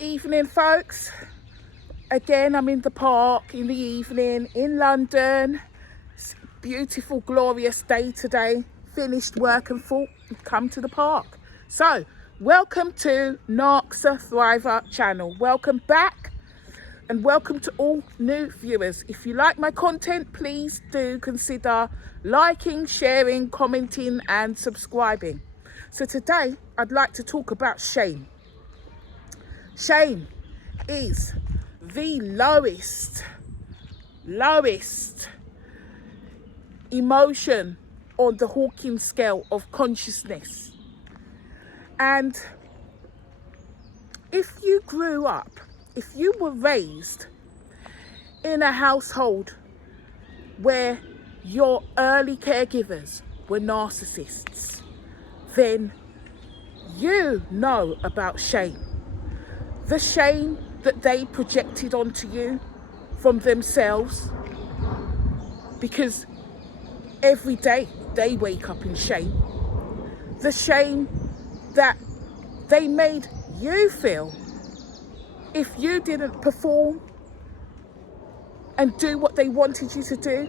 Evening, folks. Again, I'm in the park in the evening in London. It's a beautiful, glorious day today. Finished work and thought we'd come to the park. So, welcome to Narksa Thriver channel. Welcome back and welcome to all new viewers. If you like my content, please do consider liking, sharing, commenting and subscribing. So today, I'd like to talk about shame. Shame is the lowest emotion on the Hawking scale of consciousness. And if you grew up, if you were raised in a household where your early caregivers were narcissists, then you know about shame. The shame that they projected onto you from themselves, because every day they wake up in shame. The shame that they made you feel if you didn't perform and do what they wanted you to do,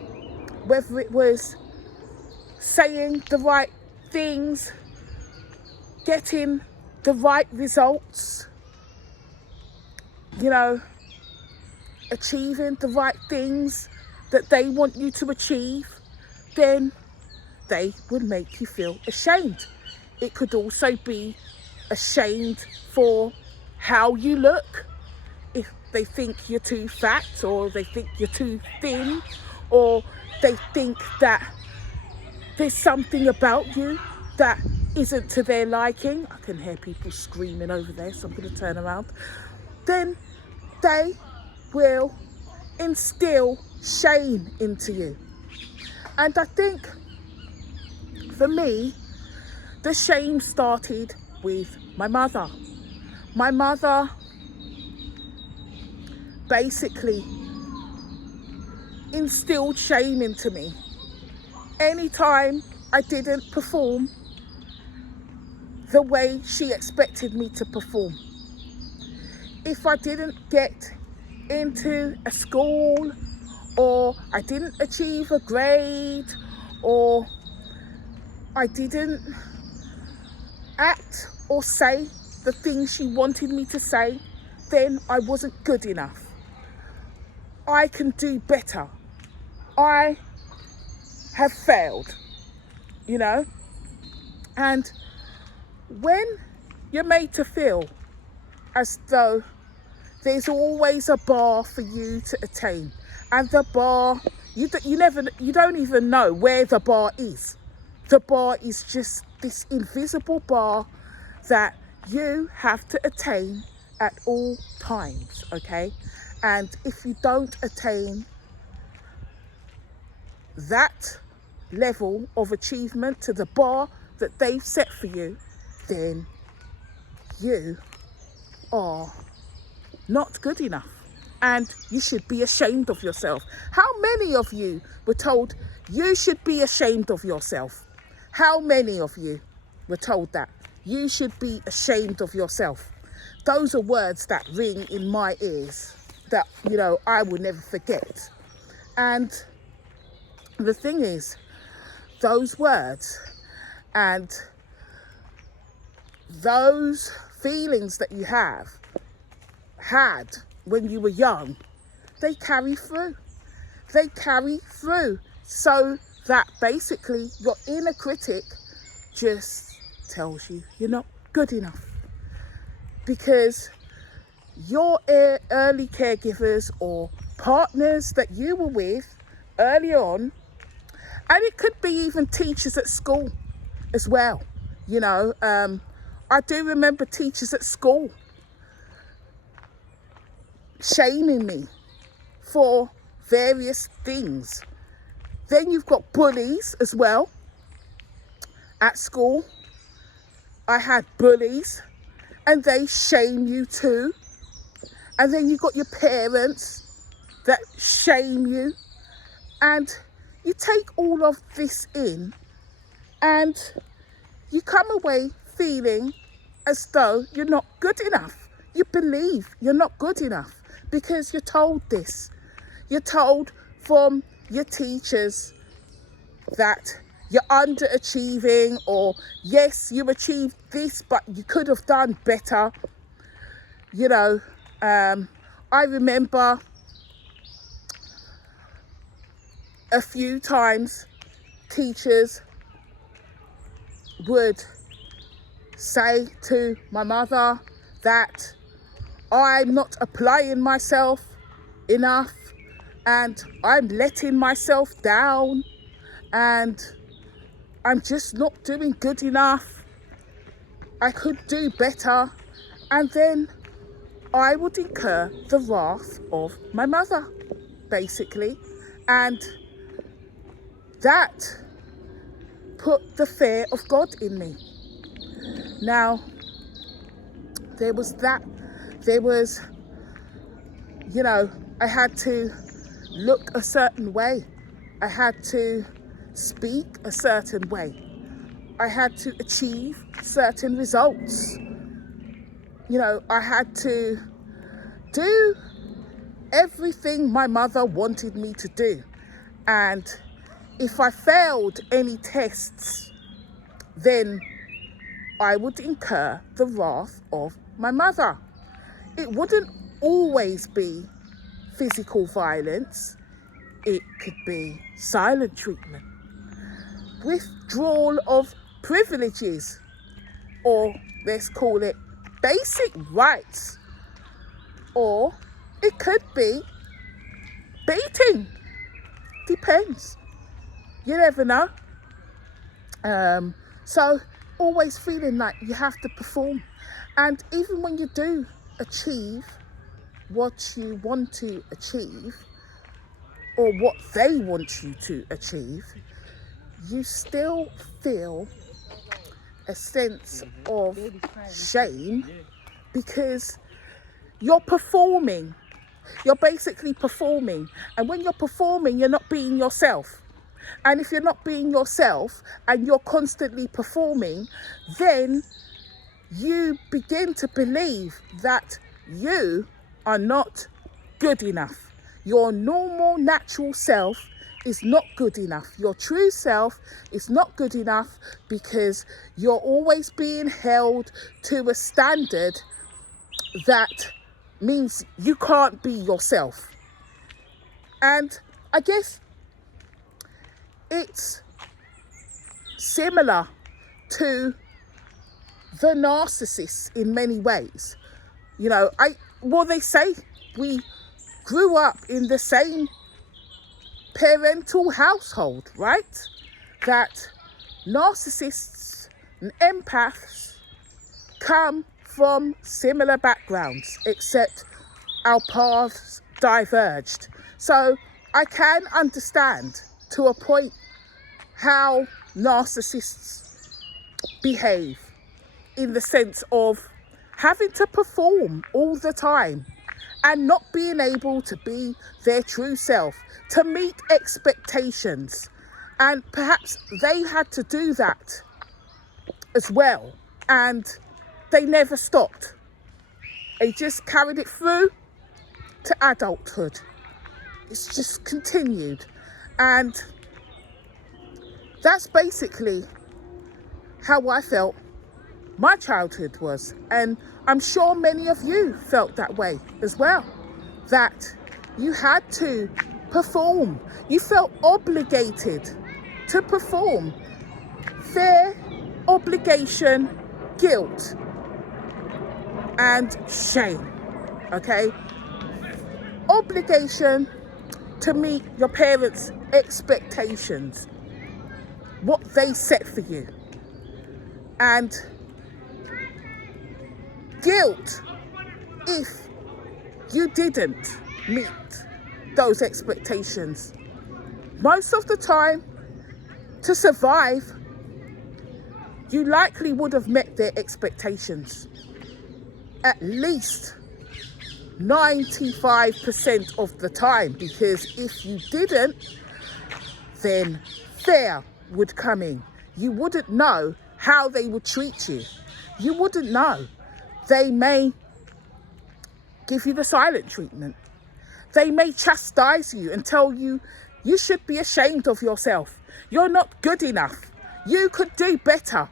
whether it was saying the right things, getting the right results, achieving the right things that they want you to achieve, then they would make you feel ashamed. It could also be ashamed for how you look. If they think you're too fat, or they think you're too thin, or they think that there's something about you that isn't to their liking. I can hear people screaming over there, so I'm going to turn around. Then they will instill shame into you. And I think for me, the shame started with my mother. My mother basically instilled shame into me. Anytime I didn't perform the way she expected me to perform. If I didn't get into a school, or I didn't achieve a grade, or I didn't act or say the things she wanted me to say, then I wasn't good enough. I can do better. I have failed, And when you're made to feel as though there's always a bar for you to attain, and the bar, you don't even know where the bar is. The bar is just this invisible bar that you have to attain at all times, okay? And if you don't attain that level of achievement to the bar that they've set for you, then you are not good enough, and you should be ashamed of yourself. How many of you were told you should be ashamed of yourself? How many of you were told that you should be ashamed of yourself? Those are words that ring in my ears that I will never forget. And the thing is, those words and those feelings that you had when you were young, they carry through. So that basically your inner critic just tells you you're not good enough, because your early caregivers or partners that you were with early on, and it could be even teachers at school as well. I do remember teachers at school shaming me for various things. Then you've got bullies as well at school. I had bullies, and they shame you too. And then you've got your parents that shame you, and you take all of this in, and you come away feeling as though you're not good enough. You believe you're not good enough because you're told this. You're told from your teachers that you're underachieving, or yes, you achieved this, but you could have done better. You know, I remember a few times teachers would say to my mother that I'm not applying myself enough and I'm letting myself down and I'm just not doing good enough. I could do better. And then I would incur the wrath of my mother, basically. And that put the fear of God in me. Now, there was, you know, I had to look a certain way. I had to speak a certain way. I had to achieve certain results. You know, I had to do everything my mother wanted me to do. And if I failed any tests, then I would incur the wrath of my mother. It wouldn't always be physical violence. It could be silent treatment, withdrawal of privileges, or let's call it basic rights, or it could be beating. Depends. You never know. So always feeling like you have to perform. And even when you do achieve what you want to achieve, or what they want you to achieve, you still feel a sense of shame because you're performing. You're basically performing. And when you're performing, you're not being yourself. And if you're not being yourself and you're constantly performing, then you begin to believe that you are not good enough. Your normal, natural self is not good enough. Your true self is not good enough because you're always being held to a standard that means you can't be yourself. And I guess it's similar to the narcissists in many ways. You know, they say we grew up in the same parental household, right? That narcissists and empaths come from similar backgrounds, except our paths diverged. So I can understand to a point how narcissists behave, in the sense of having to perform all the time and not being able to be their true self, to meet expectations. And perhaps they had to do that as well. And they never stopped. They just carried it through to adulthood. It's just continued. And that's basically how I felt my childhood was. And I'm sure many of you felt that way as well. That you had to perform. You felt obligated to perform. Fear, obligation, guilt, and shame. Okay? Obligation to meet your parents' expectations, what they set for you. And guilt if you didn't meet those expectations. Most of the time, to survive, you likely would have met their expectations. At least 95% of the time, because if you didn't, then fear would come in. You wouldn't know how they would treat you. You wouldn't know. They may give you the silent treatment. They may chastise you and tell you you should be ashamed of yourself. You're not good enough. You could do better.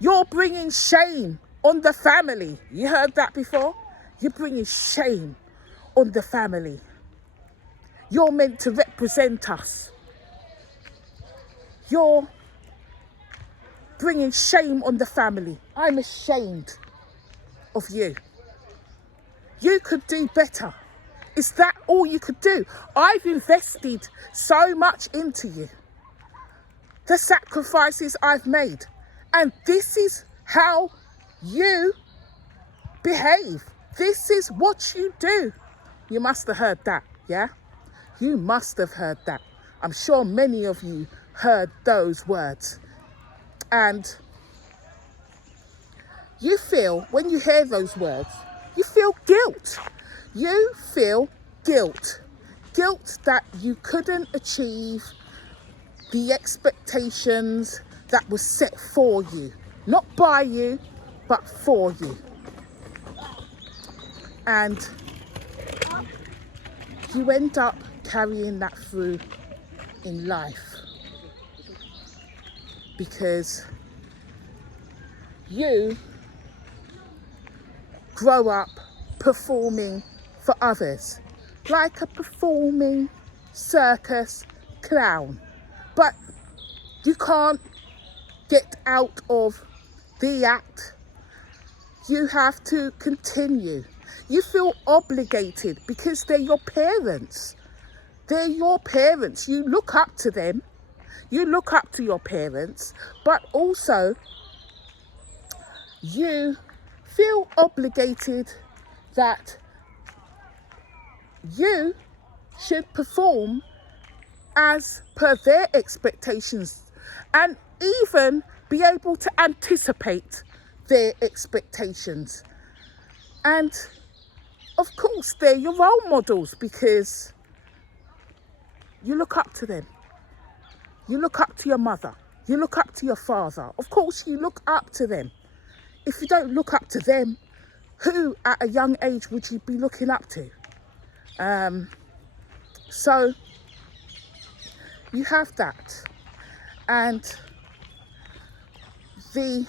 You're bringing shame on the family. You heard that before? You're bringing shame on the family. You're meant to represent us. You're bringing shame on the family. I'm ashamed of you. You could do better. Is that all you could do? I've invested so much into you. The sacrifices I've made. And this is how you behave. This is what you do. You must have heard that, yeah? You must have heard that. I'm sure many of you heard those words. And you feel, when you hear those words, you feel guilt. You feel guilt. Guilt that you couldn't achieve the expectations that were set for you. Not by you, but for you. And you end up carrying that through in life. Because you grow up performing for others, like a performing circus clown. But you can't get out of the act. You have to continue. You feel obligated because they're your parents. They're your parents. You look up to them. You look up to your parents, but also you feel obligated that you should perform as per their expectations and even be able to anticipate their expectations. And of course, they're your role models because you look up to them. You look up to your mother. You look up to your father. Of course, you look up to them. If you don't look up to them, who at a young age would you be looking up to? So you have that. And the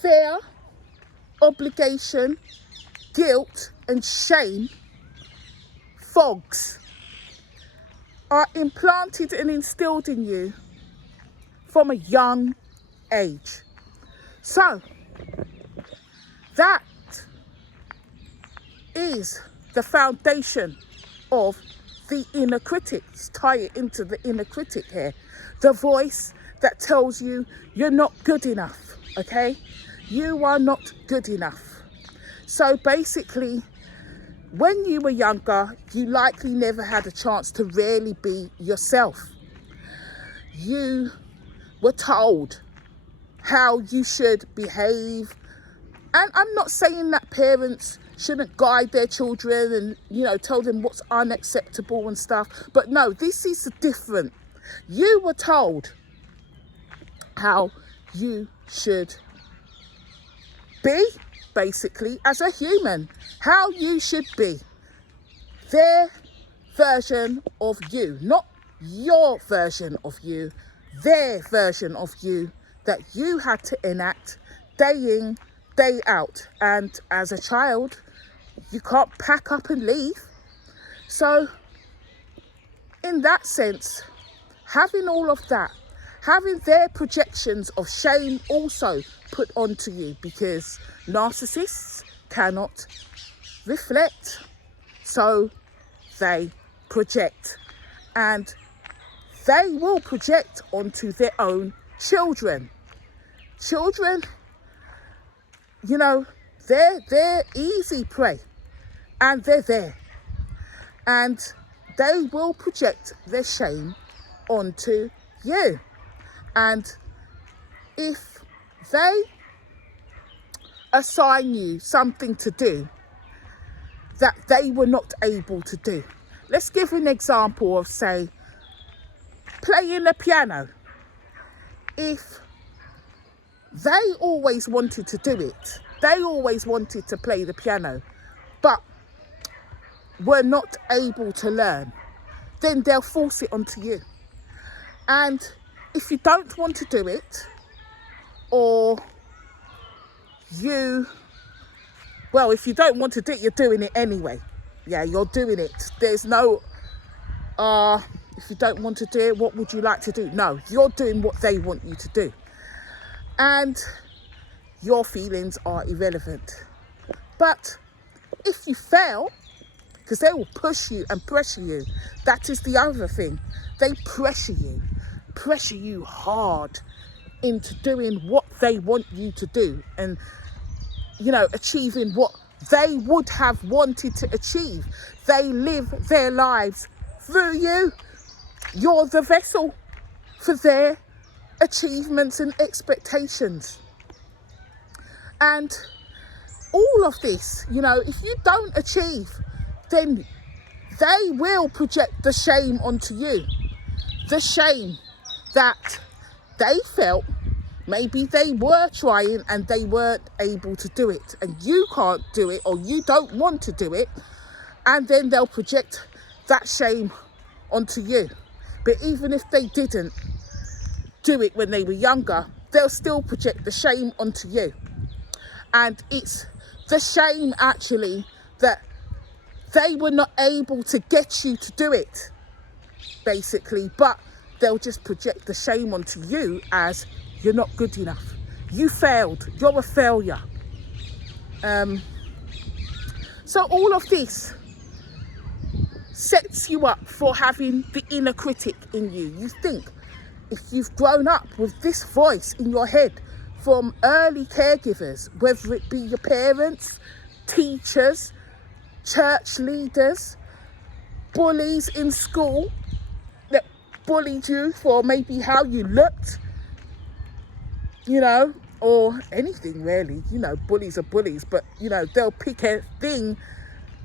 fear, obligation, guilt and shame fogs are implanted and instilled in you from a young age. So that is the foundation of the inner critic. Let's tie it into the inner critic here. The voice that tells you you're not good enough, okay? You are not good enough. So basically, when you were younger, you likely never had a chance to really be yourself. You were told how you should behave. And I'm not saying that parents shouldn't guide their children and, you know, tell them what's unacceptable and stuff. But no, this is different. You were told how you should be, basically, as a human, how you should be. Their version of you, not your version of you, their version of you that you had to enact day in, day out. And as a child, you can't pack up and leave. So in that sense, having all of that, having their projections of shame also put onto you, because narcissists cannot reflect, so they project, and they will project onto their own children. Children, you know, they're easy prey, and they're there, and they will project their shame onto you. And if they assign you something to do that they were not able to do, let's give an example of, say, playing the piano. If they always wanted to do it, they always wanted to play the piano, but were not able to learn, then they'll force it onto you. And if you don't want to do it, or if you don't want to do it, you're doing it anyway. Yeah, you're doing it. There's no, if you don't want to do it, what would you like to do? No, you're doing what they want you to do. And your feelings are irrelevant. But if you fail, because they will push you and pressure you. That is the other thing. They pressure you hard into doing what they want you to do, and, you know, achieving what they would have wanted to achieve. They live their lives through you. You're the vessel for their achievements and expectations. And all of this, you know, if you don't achieve, then they will project the shame onto you. The shame that they felt maybe they were trying and they weren't able to do it, and you can't do it, or you don't want to do it, and then they'll project that shame onto you. But even if they didn't do it when they were younger, they'll still project the shame onto you. And it's the shame actually that they were not able to get you to do it, basically, but they'll just project the shame onto you as you're not good enough. You failed. You're a failure. So all of this sets you up for having the inner critic in you. You think, if you've grown up with this voice in your head from early caregivers, whether it be your parents, teachers, church leaders, bullies in school that bullied you for maybe how you looked, you know, or anything really, you know, bullies are bullies, but, you know, they'll pick a thing,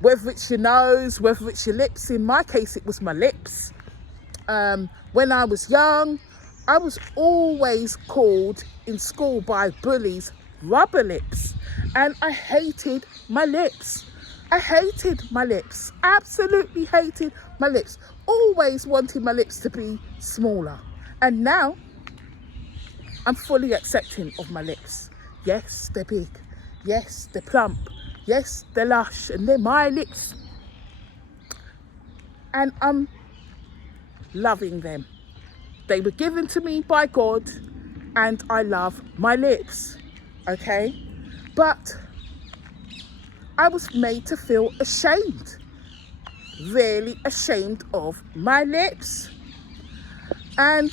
whether it's your nose, whether it's your lips. In my case, it was my lips. When I was young, I was always called in school by bullies rubber lips, and I hated my lips. I hated my lips, absolutely hated my lips. Always wanted my lips to be smaller. And now I'm fully accepting of my lips. Yes, they're big. Yes, they're plump. Yes, they're lush, and they're my lips. And I'm loving them. They were given to me by God, and I love my lips, okay? But I was made to feel ashamed, really ashamed of my lips. And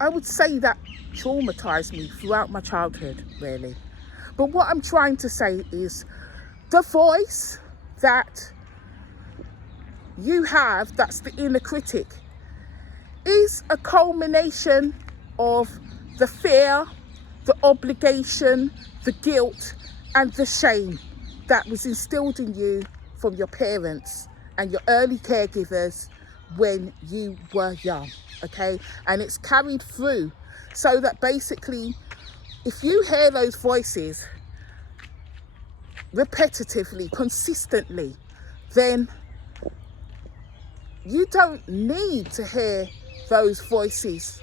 I would say that traumatized me throughout my childhood, really. But what I'm trying to say is the voice that you have, that's the inner critic, is a culmination of the fear, the obligation, the guilt, and the shame that was instilled in you from your parents and your early caregivers when you were young, okay? And it's carried through, so that basically, if you hear those voices repetitively, consistently, then you don't need to hear those voices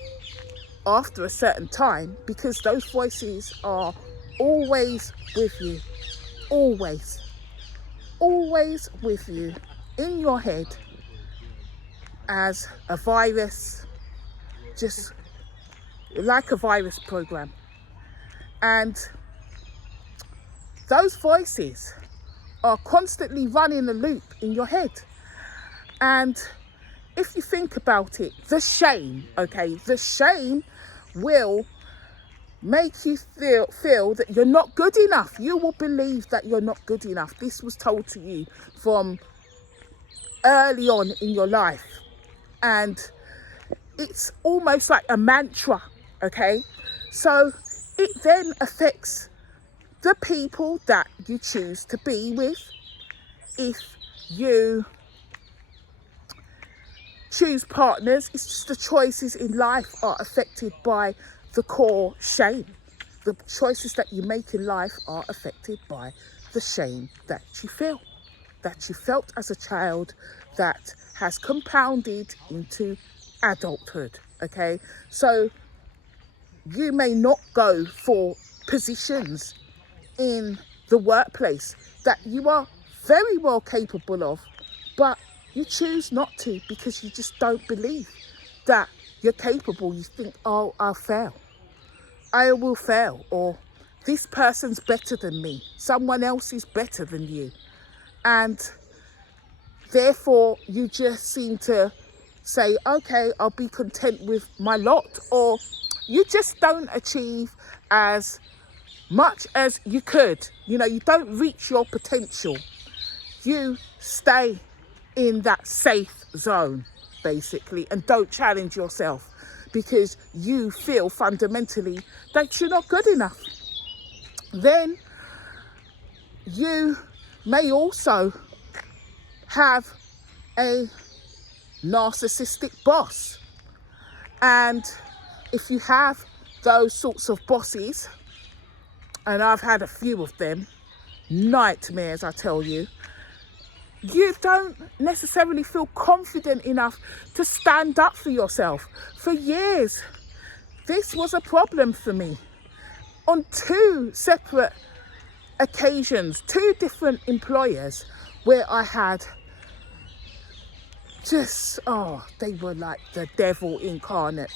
after a certain time, because those voices are always with you, always with you in your head as a virus, just like a virus program. And those voices are constantly running a loop in your head. And if you think about it, the shame, okay, the shame will make you feel that you're not good enough. You will believe that you're not good enough. This was told to you from early on in your life. And it's almost like a mantra, okay? So it then affects the people that you choose to be with. If you choose partners, it's just the choices in life are affected by the core shame, the choices that you make in life are affected by the shame that you feel, that you felt as a child, that has compounded into adulthood. Okay, so you may not go for positions in the workplace that you are very well capable of, but you choose not to because you just don't believe that you're capable. You think, oh, I'll fail. I will fail, or this person's better than me. Someone else is better than you. And therefore, you just seem to say, okay, I'll be content with my lot, or you just don't achieve as much as you could. You know, you don't reach your potential. You stay in that safe zone, basically, and don't challenge yourself because you feel fundamentally that you're not good enough. Then you may also have a narcissistic boss. And if you have those sorts of bosses, and I've had a few of them, nightmares, I tell you, you don't necessarily feel confident enough to stand up for yourself. For years, this was a problem for me. On 2 separate occasions, 2 different employers where I had just, they were like the devil incarnate,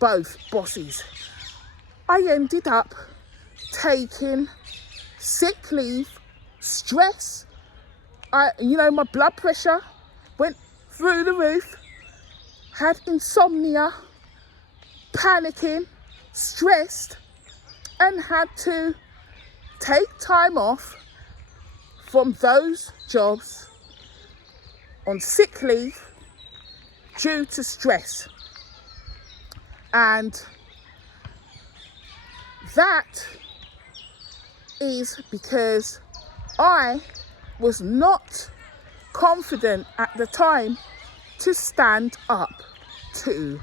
both bosses. I ended up taking sick leave, stress. My blood pressure went through the roof, had insomnia, panicking, stressed, and had to take time off from those jobs on sick leave due to stress. And that is because I was not confident at the time to stand up to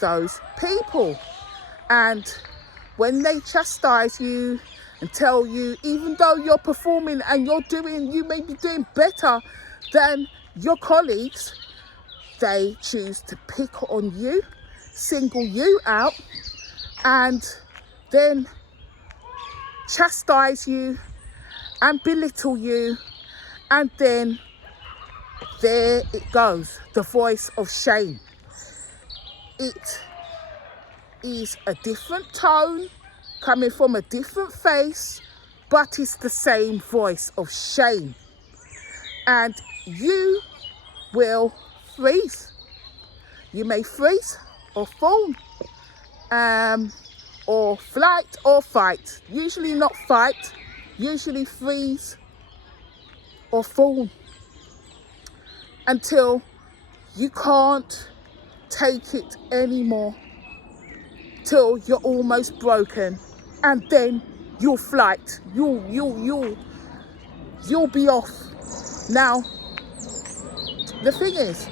those people. And when they chastise you and tell you, even though you're performing and you may be doing better than your colleagues, they choose to pick on you, single you out, and then chastise you and belittle you. And then there it goes, the voice of shame. It is a different tone coming from a different face, but it's the same voice of shame. And you will freeze. You may freeze or fall, or flight or fight. Usually not fight, usually freeze or fall until you can't take it anymore, till you're almost broken, and then you'll flight. You'll be off. Now, the thing is,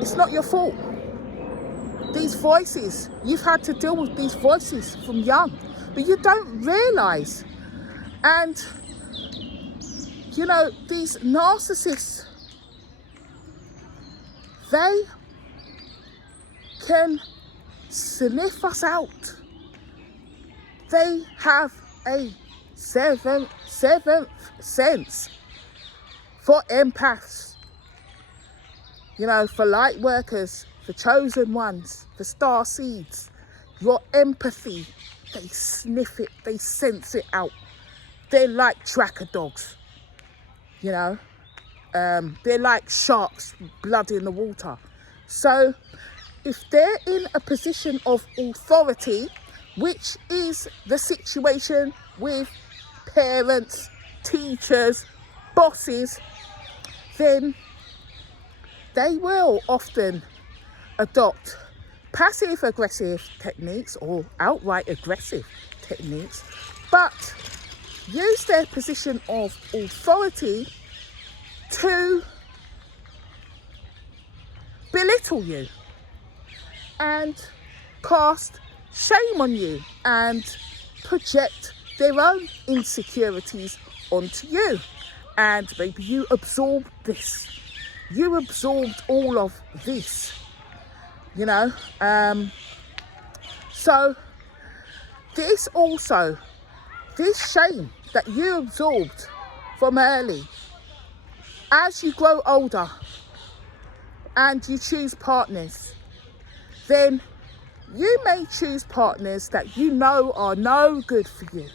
it's not your fault. These voices, you've had to deal with these voices from young, but you don't realise. And, these narcissists, they can sniff us out. They have a seventh sense for empaths. For light workers, for chosen ones, for star seeds, your empathy, they sniff it, they sense it out. They're like tracker dogs, they're like sharks, blood in the water. So if they're in a position of authority, which is the situation with parents, teachers, bosses, then they will often adopt passive aggressive techniques or outright aggressive techniques, but use their position of authority to belittle you and cast shame on you and project their own insecurities onto you. And maybe you absorbed this. You absorbed all of this, you know. So this shame that you absorbed from early, as you grow older and you choose partners, then you may choose partners that you know are no good for you.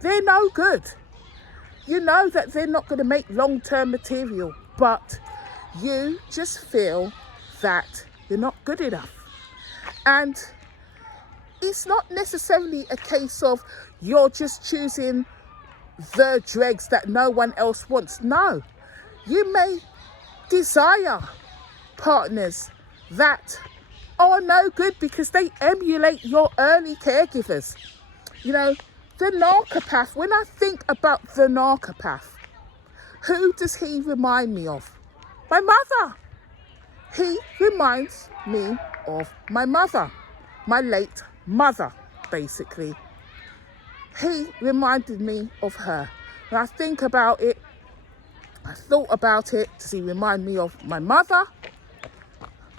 They're no good. You know that they're not going to make long-term material, but you just feel that you're not good enough. And it's not necessarily a case of you're just choosing the dregs that no one else wants. No, you may desire partners that are no good because they emulate your early caregivers. You know, the narcopath, when I think about the narcopath, who does he remind me of? My mother. He reminds me of my mother, my late mother, basically. He reminded me of her. When I think about it, I thought about it. Does he remind me of my mother,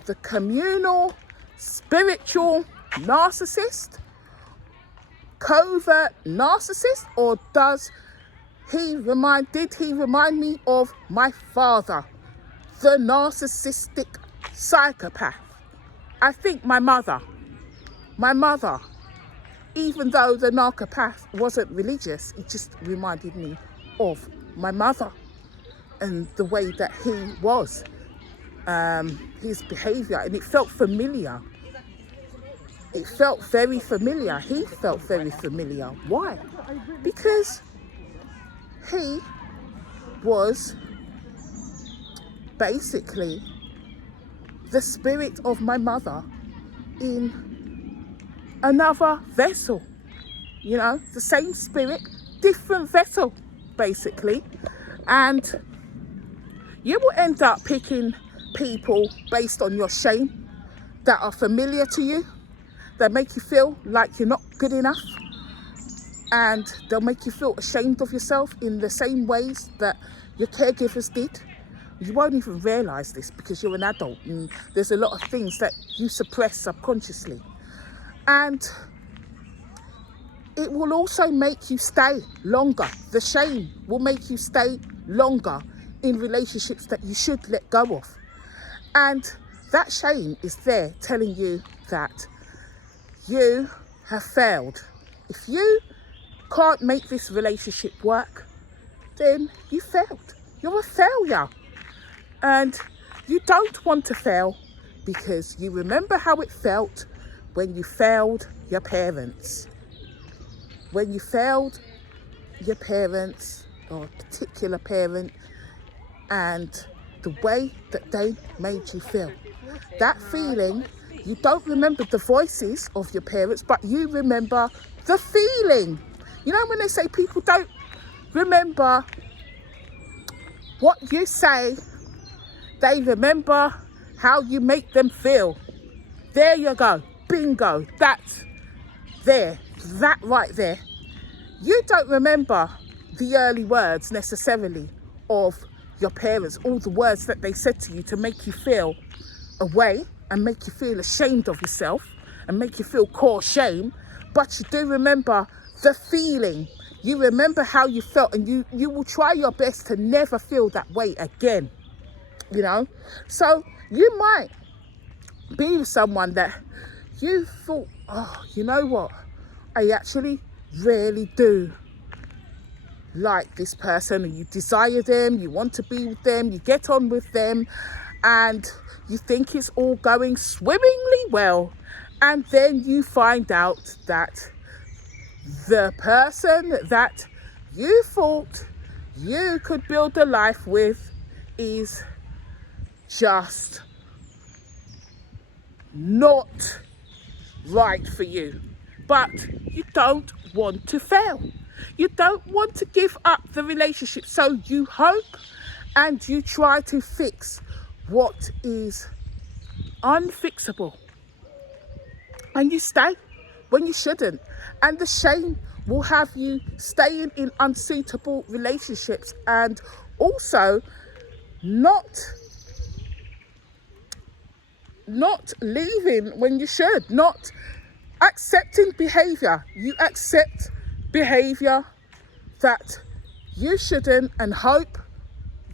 the communal, spiritual narcissist, covert narcissist, or did he remind me of my father, the narcissistic psychopath? I think my mother, even though the narcopath wasn't religious, it just reminded me of my mother and the way that he was, his behavior, and it felt familiar. It felt very familiar. He felt very familiar. Why? Because he was basically the spirit of my mother in another vessel. You know, the same spirit, different vessel, basically. And you will end up picking people based on your shame that are familiar to you, that make you feel like you're not good enough, and they'll make you feel ashamed of yourself in the same ways that your caregivers did. You won't even realise this because you're an adult and there's a lot of things that you suppress subconsciously. And it will also make you stay longer. The shame will make you stay longer in relationships that you should let go of. And that shame is there telling you that you have failed. If you can't make this relationship work, then you failed. You're a failure. And you don't want to fail because you remember how it felt when you failed your parents. When you failed your parents, or a particular parent, and the way that they made you feel. That feeling, you don't remember the voices of your parents, but you remember the feeling. You know when they say people don't remember what you say, they remember how you make them feel. There you go. Bingo. That's there. That right there. You don't remember the early words necessarily of your parents, all the words that they said to you to make you feel away and make you feel ashamed of yourself and make you feel core shame, but you do remember the feeling. You remember how you felt, and you will try your best to never feel that way again, you know. So you might be with someone that you thought, oh, you know what, I actually really do like this person, and you desire them, you want to be with them, you get on with them, and you think it's all going swimmingly well, and then you find out that the person that you thought you could build a life with is just not right for you. But you don't want to fail. You don't want to give up the relationship. So you hope and you try to fix what is unfixable. And you stay when you shouldn't. And the shame will have you staying in unsuitable relationships, and also not leaving when you should, not accepting behavior. You accept behavior that you shouldn't and hope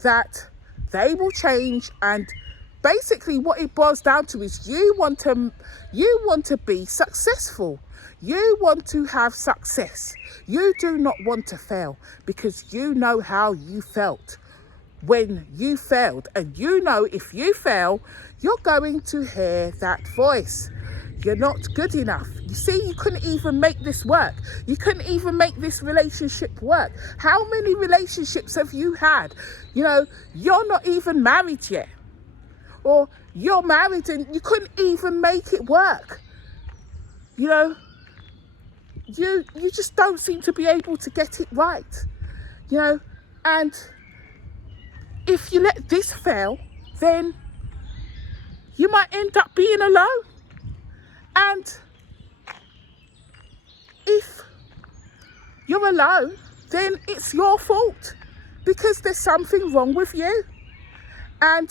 that they will change. And basically what it boils down to is you want to be successful. You want to have success. You do not want to fail, because you know how you felt when you failed. And you know if you fail, you're going to hear that voice. You're not good enough. You see, you couldn't even make this work. You couldn't even make this relationship work. How many relationships have you had? You know, you're not even married yet. Or you're married and you couldn't even make it work. You know, you just don't seem to be able to get it right. You know, and if you let this fail, then you might end up being alone. And if you're alone, then it's your fault, because there's something wrong with you. And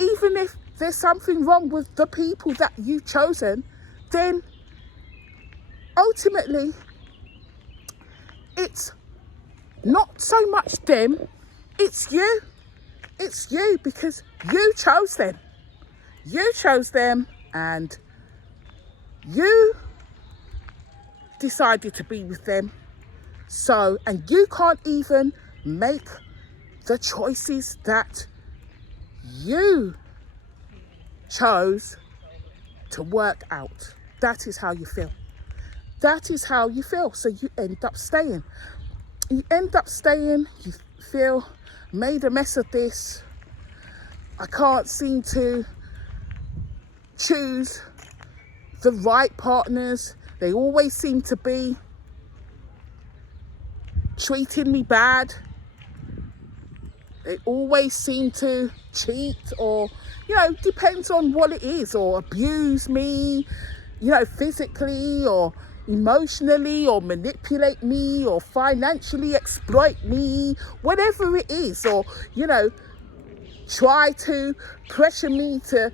even if there's something wrong with the people that you've chosen, then ultimately it's not so much them, it's you. It's you, because you chose them. You chose them, and you decided to be with them. So, and you can't even make the choices that you chose to work out. That is how you feel. That is how you feel. So you end up staying. You end up staying. You feel, made a mess of this. I can't seem to choose the right partners. They always seem to be treating me bad. They always seem to cheat, or, you know, depends on what it is, or abuse me, you know, physically or emotionally, or manipulate me, or financially exploit me, whatever it is, or, you know, try to pressure me to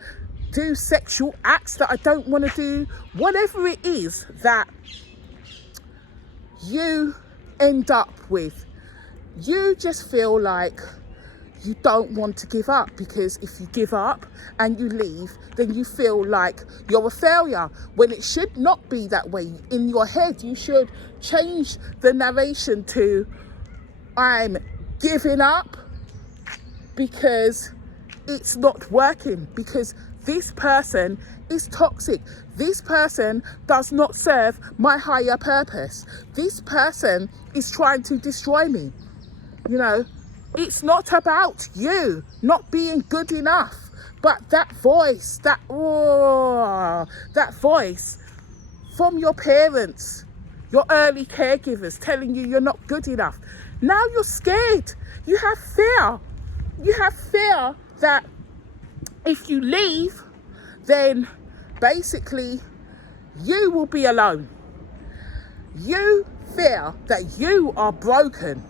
do sexual acts that I don't want to do. Whatever it is that you end up with, you just feel like you don't want to give up, because if you give up and you leave, then you feel like you're a failure, when it should not be that way. In your head, you should change the narration to, I'm giving up because it's not working, because this person is toxic. This person does not serve my higher purpose. This person is trying to destroy me. You know, it's not about you not being good enough, but that voice, that voice from your parents, your early caregivers, telling you you're not good enough. Now you're scared. You have fear. You have fear that if you leave, then basically you will be alone. You fear that you are broken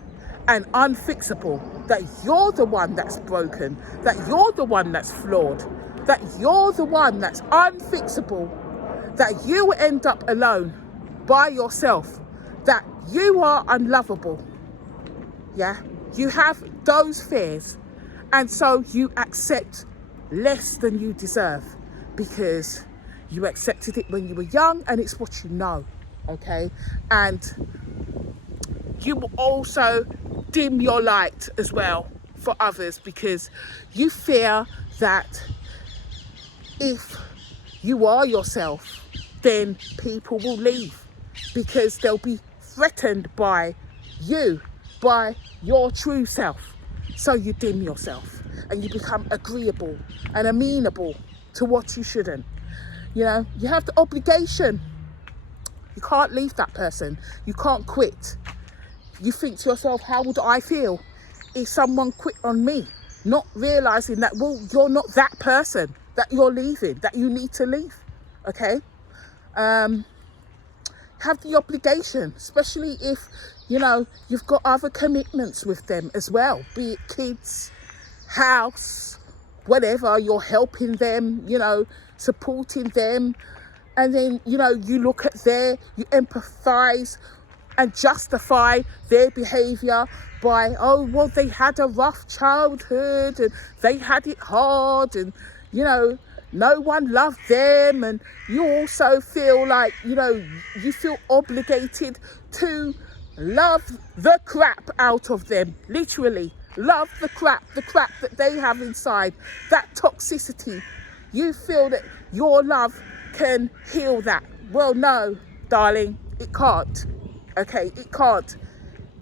and unfixable, that you're the one that's broken, that you're the one that's flawed, that you're the one that's unfixable, that you will end up alone by yourself, that you are unlovable. Yeah, you have those fears, and so you accept less than you deserve, because you accepted it when you were young, and it's what you know. Okay, and you will also dim your light as well for others, because you fear that if you are yourself, then people will leave, because they'll be threatened by you, by your true self. So you dim yourself and you become agreeable and amenable to what you shouldn't. You know, you have the obligation. You can't leave that person. You can't quit. You think to yourself, how would I feel if someone quit on me? Not realizing that, well, you're not that person. that you're leaving, that you need to leave, okay? Have the obligation, especially if, you know, you've got other commitments with them as well, be it kids, house, whatever, you're helping them, you know, supporting them. And then, you know, you look at you empathise and justify their behaviour by, oh, well, they had a rough childhood and they had it hard and, you know, no one loved them. And you also feel like, you know, you feel obligated to love the crap out of them, literally. Love the crap that they have inside, that toxicity. You feel that your love can heal that. Well, no, darling, it can't. Okay, it can't.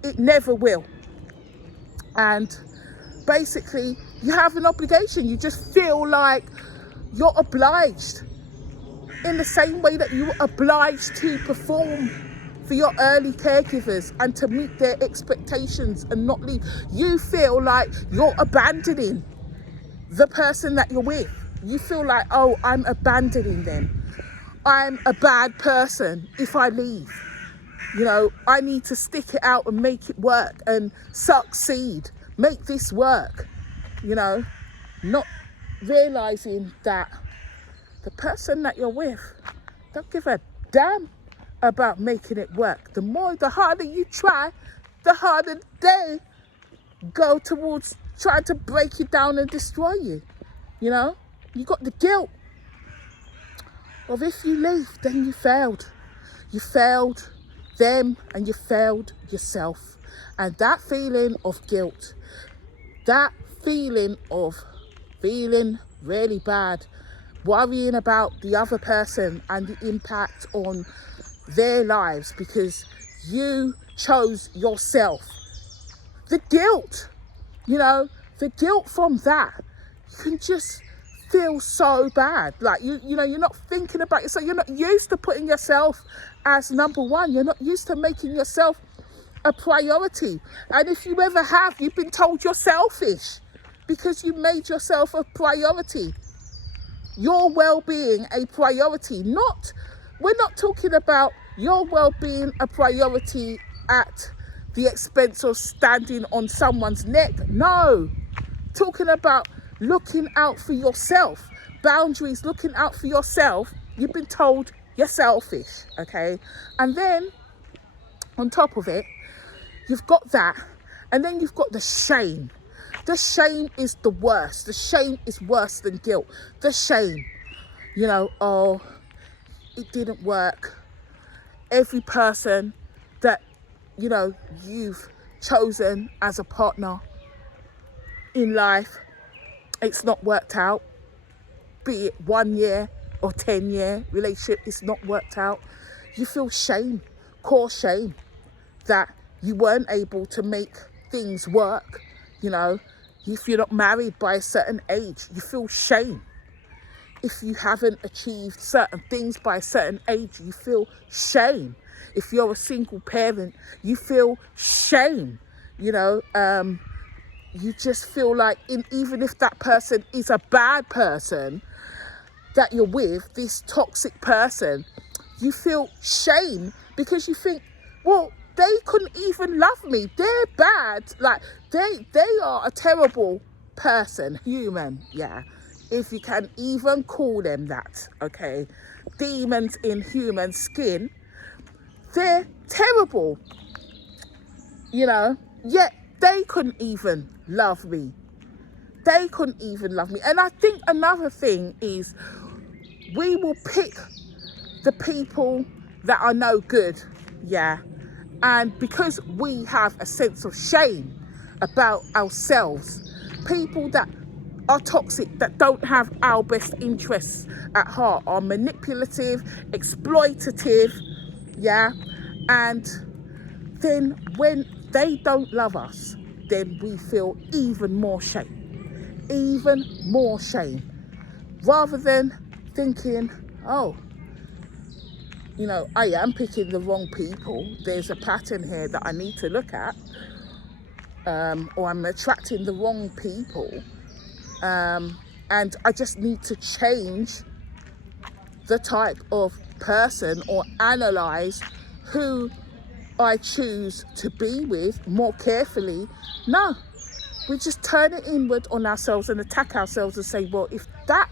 It never will. And basically, you have an obligation. You just feel like you're obliged in the same way that you were obliged to perform for your early caregivers and to meet their expectations and not leave. You feel like you're abandoning the person that you're with. You feel like, oh, I'm abandoning them. I'm a bad person if I leave. You know, I need to stick it out and make it work and succeed, make this work, you know, not realising that the person that you're with don't give a damn about making it work. The harder you try, the harder they go towards trying to break you down and destroy you. You know, you got the guilt of if you leave, then you failed. You failed them and you failed yourself. And that feeling of guilt, that feeling of feeling really bad, worrying about the other person and the impact on their lives because you chose yourself. The guilt, you know, the guilt from that, you can just feel so bad. Like, you know, you're not thinking about yourself. You're not used to putting yourself as number one. You're not used to making yourself a priority. And if you ever have, you've been told you're selfish because you made yourself a priority. Your well-being a priority. We're not talking about your well-being a priority at the expense of standing on someone's neck. No, talking about looking out for yourself, boundaries, looking out for yourself. You've been told you're selfish, okay? And then on top of it, you've got that, and then you've got the shame. The shame is the worst. The shame is worse than guilt. The shame, you know, oh, it didn't work. Every person that, you know, you've chosen as a partner in life, it's not worked out. Be it 1 year or 10-year relationship, it's not worked out. You feel shame, core shame, that you weren't able to make things work. You know, if you're not married by a certain age, you feel shame. If you haven't achieved certain things by a certain age, you feel shame. If you're a single parent, you feel shame. You know, you just feel like, even if that person is a bad person that you're with, this toxic person, you feel shame because you think, well, they couldn't even love me. They're bad. Like, they are a terrible person, human, yeah. If you can even call them that, okay? Demons in human skin, they're terrible, you know, yet they couldn't even love me. They couldn't even love me. And I think another thing is we will pick the people that are no good, yeah. And because we have a sense of shame about ourselves, people that are toxic, that don't have our best interests at heart, are manipulative, exploitative, yeah. And then when they don't love us, then we feel even more shame, rather than thinking, oh, you know, I am picking the wrong people. There's a pattern here that I need to look at, or I'm attracting the wrong people. and I just need to change the type of person or analyze who I choose to be with more carefully. No, we just turn it inward on ourselves and attack ourselves and say, well, if that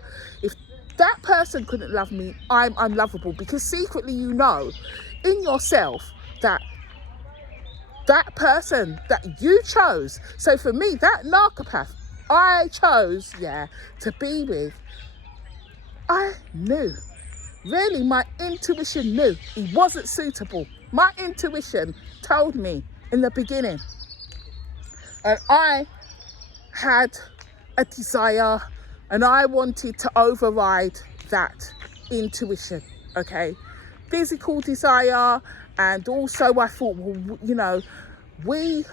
person couldn't love me, I'm unlovable. Because secretly you know in yourself that that person that you chose, so for me, that narcopath I chose, to be with, I knew, really my intuition knew he wasn't suitable. My intuition told me in the beginning. And I had a desire and I wanted to override that intuition, okay? Physical desire, and also I thought, well, you know, we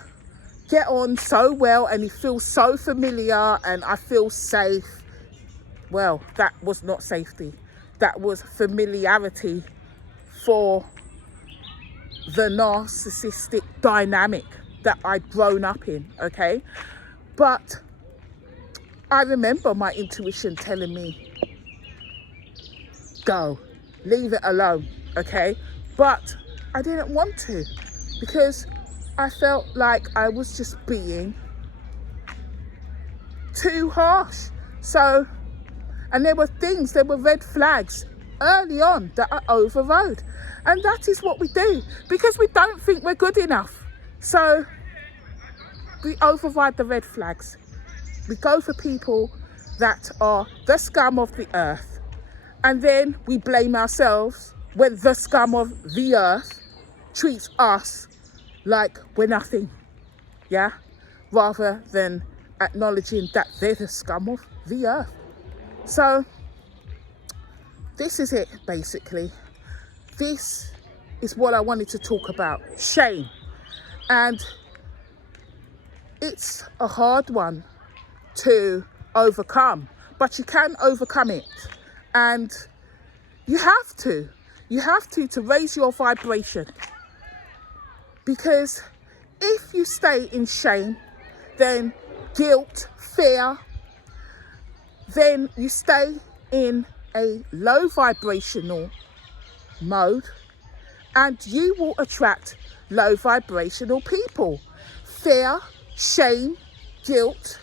get on so well and he feels so familiar and I feel safe. Well, that was not safety. That was familiarity for the narcissistic dynamic that I'd grown up in, okay? But I remember my intuition telling me, go, leave it alone, okay? But I didn't want to, because I felt like I was just being too harsh. So, and there were red flags early on that I overrode. And that is what we do, because we don't think we're good enough. So we override the red flags. We go for people that are the scum of the earth. And then we blame ourselves when the scum of the earth treats us like we're nothing. Yeah? Rather than acknowledging that they're the scum of the earth. So this is it, basically. This is what I wanted to talk about. Shame. And it's a hard one to overcome, but you can overcome it. And you have to raise your vibration. Because if you stay in shame, then guilt, fear, then you stay in a low vibrational mode and you will attract low vibrational people. Fear, shame, guilt,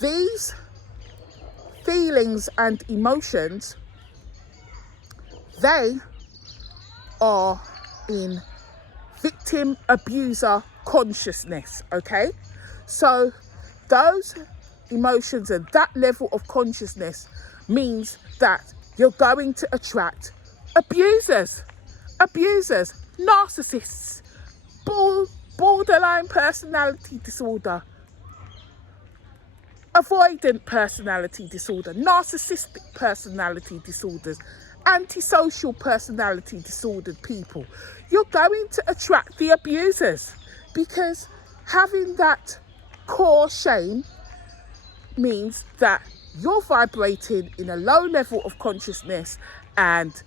these feelings and emotions, they are in victim abuser consciousness, okay? So those emotions and that level of consciousness means that you're going to attract abusers, narcissists, borderline personality disorder, avoidant personality disorder, narcissistic personality disorders, antisocial personality disordered people. You're going to attract the abusers, because having that core shame means that you're vibrating in a low level of consciousness, and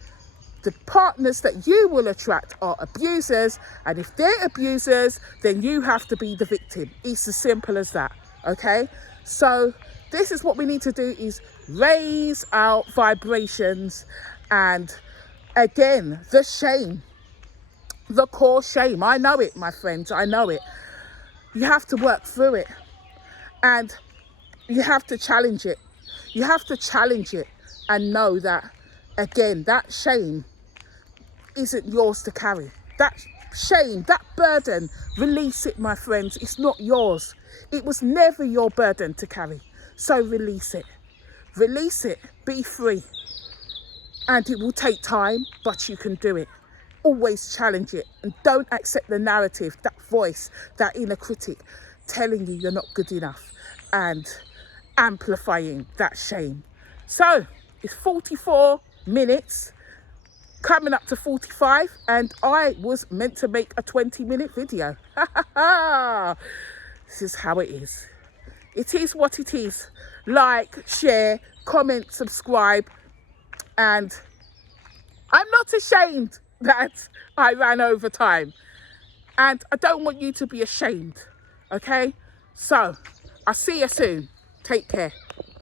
the partners that you will attract are abusers, and if they're abusers, then you have to be the victim. It's as simple as that, okay? So this is what we need to do, is raise our vibrations. And again, the shame, the core shame, I know it, my friends, I know it. You have to work through it, and you have to challenge it. You have to challenge it and know that, again, that shame isn't yours to carry. That shame, that burden, release it, my friends. It's not yours. It was never your burden to carry. So release it. Release it. Be free. And it will take time, but you can do it. Always challenge it, and don't accept the narrative, that voice, that inner critic telling you you're not good enough and amplifying that shame. So it's 44 minutes, coming up to 45, and I was meant to make a 20-minute video. This is how it is. It is what it is. Like, share, comment, subscribe. And I'm not ashamed that I ran over time. And I don't want you to be ashamed. Okay? So, I'll see you soon. Take care.